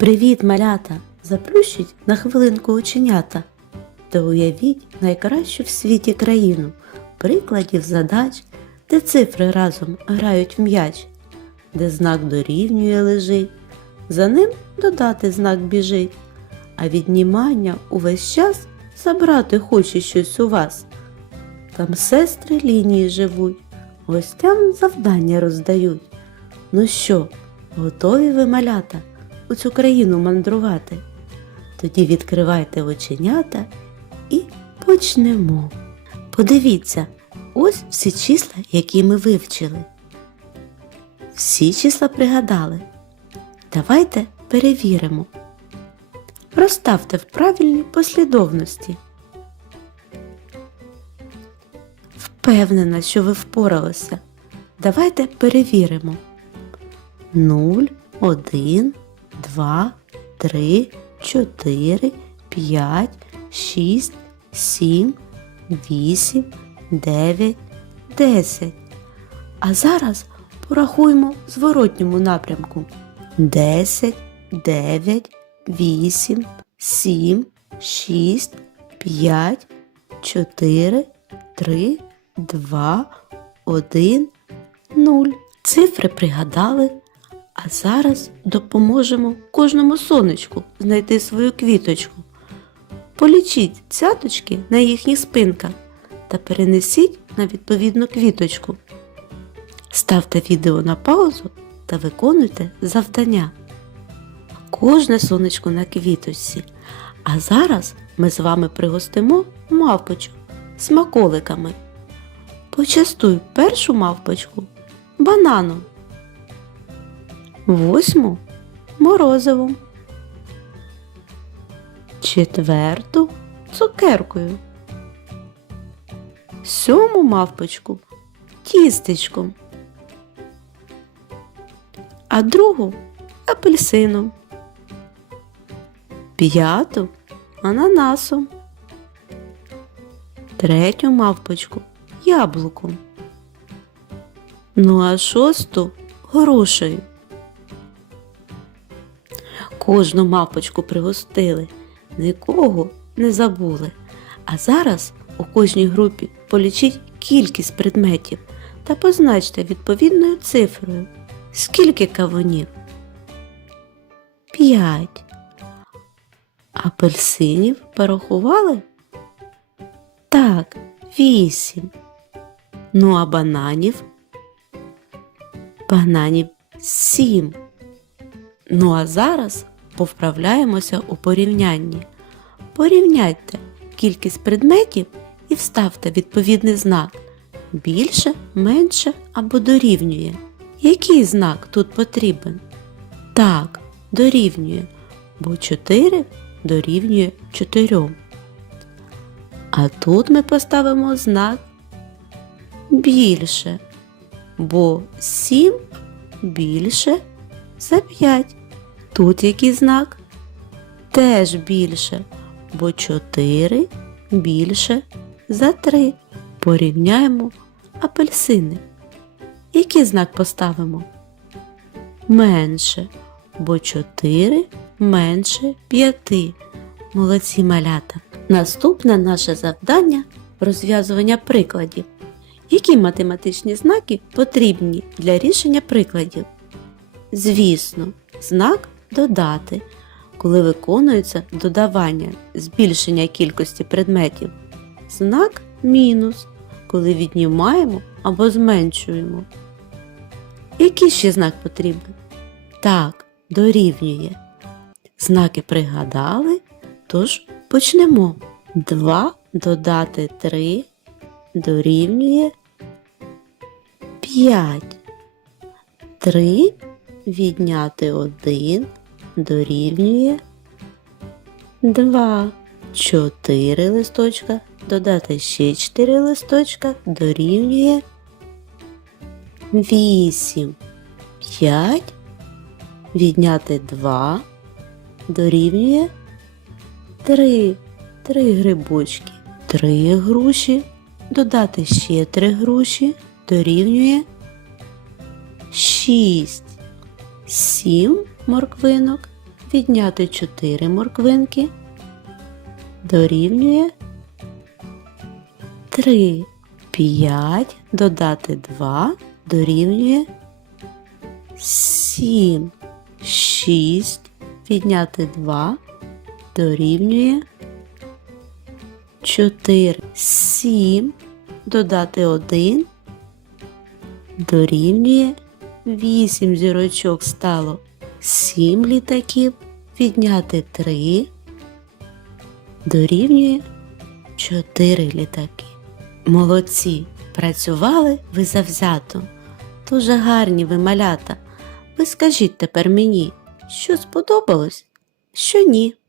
Привіт, малята! заплющить на хвилинку оченята та уявіть найкращу в світі країну прикладів задач, де цифри разом грають в м'яч, де знак дорівнює лежить, за ним додати знак біжить, а віднімання увесь час забрати хоче щось у вас. Там сестри лінії живуть, гостям завдання роздають. Ну що, готові ви малята? у цю країну мандрувати. Тоді відкривайте оченята і почнемо. Подивіться, ось всі числа, які ми вивчили. Всі числа пригадали. Давайте перевіримо. Розставте в правильній послідовності. Впевнена, що ви впоралися. Давайте перевіримо. 0, 1, два, три, чотири, п'ять, шість, сім, вісім, дев'ять, десять. А зараз порахуємо в зворотньому напрямку. Десять, дев'ять, вісім, сім, шість, п'ять, чотири, три, два, один, нуль. Цифри пригадали а зараз допоможемо кожному сонечку знайти свою квіточку. Полічіть цяточки на їхніх спинках та перенесіть на відповідну квіточку. Ставте відео на паузу та виконуйте завдання. Кожне сонечко на квіточці. А зараз ми з вами пригостимо мавпочок смаколиками. Почастуй першу мавпочку бананом восьму морозивом, четверту цукеркою, сьому мавпочку тістечком, а другу апельсином, п'яту ананасом, третю мавпочку яблуком. Ну а шосту горошею. Кожну мапочку пригостили, нікого не забули. А зараз у кожній групі полічіть кількість предметів та позначте відповідною цифрою. Скільки кавунів? П'ять. Апельсинів порахували? Так, вісім. Ну а бананів? Бананів сім. Ну а зараз повправляємося у порівнянні. Порівняйте кількість предметів і вставте відповідний знак більше, менше або дорівнює. Який знак тут потрібен? Так, дорівнює, бо 4 дорівнює 4. А тут ми поставимо знак більше, бо 7 більше за 5 тут який знак? Теж більше, бо 4 більше за 3. Порівняємо апельсини. Який знак поставимо? Менше, бо 4 менше 5. Молодці малята. Наступне наше завдання розв'язування прикладів. Які математичні знаки потрібні для рішення прикладів? Звісно, знак додати, коли виконується додавання збільшення кількості предметів. Знак мінус, коли віднімаємо або зменшуємо. Який ще знак потрібен? Так, дорівнює. Знаки пригадали, тож почнемо. 2 додати 3 дорівнює 5. 3 відняти 1 дорівнює 2. 4 листочка додати ще 4 листочка дорівнює 8. 5. Відняти 2 дорівнює 3. 3 грибочки. 3 груші. Додати ще 3 груші дорівнює 6. 7 морквинок відняти 4 морквинки дорівнює 3, 5, додати 2 дорівнює 7, 6, відняти 2 дорівнює 4, 7, додати 1 дорівнює 8 зірочок стало 7 літаків підняти 3 дорівнює 4 літаки. Молодці! Працювали ви завзято. Дуже гарні ви малята. Ви скажіть тепер мені, що сподобалось, що ні.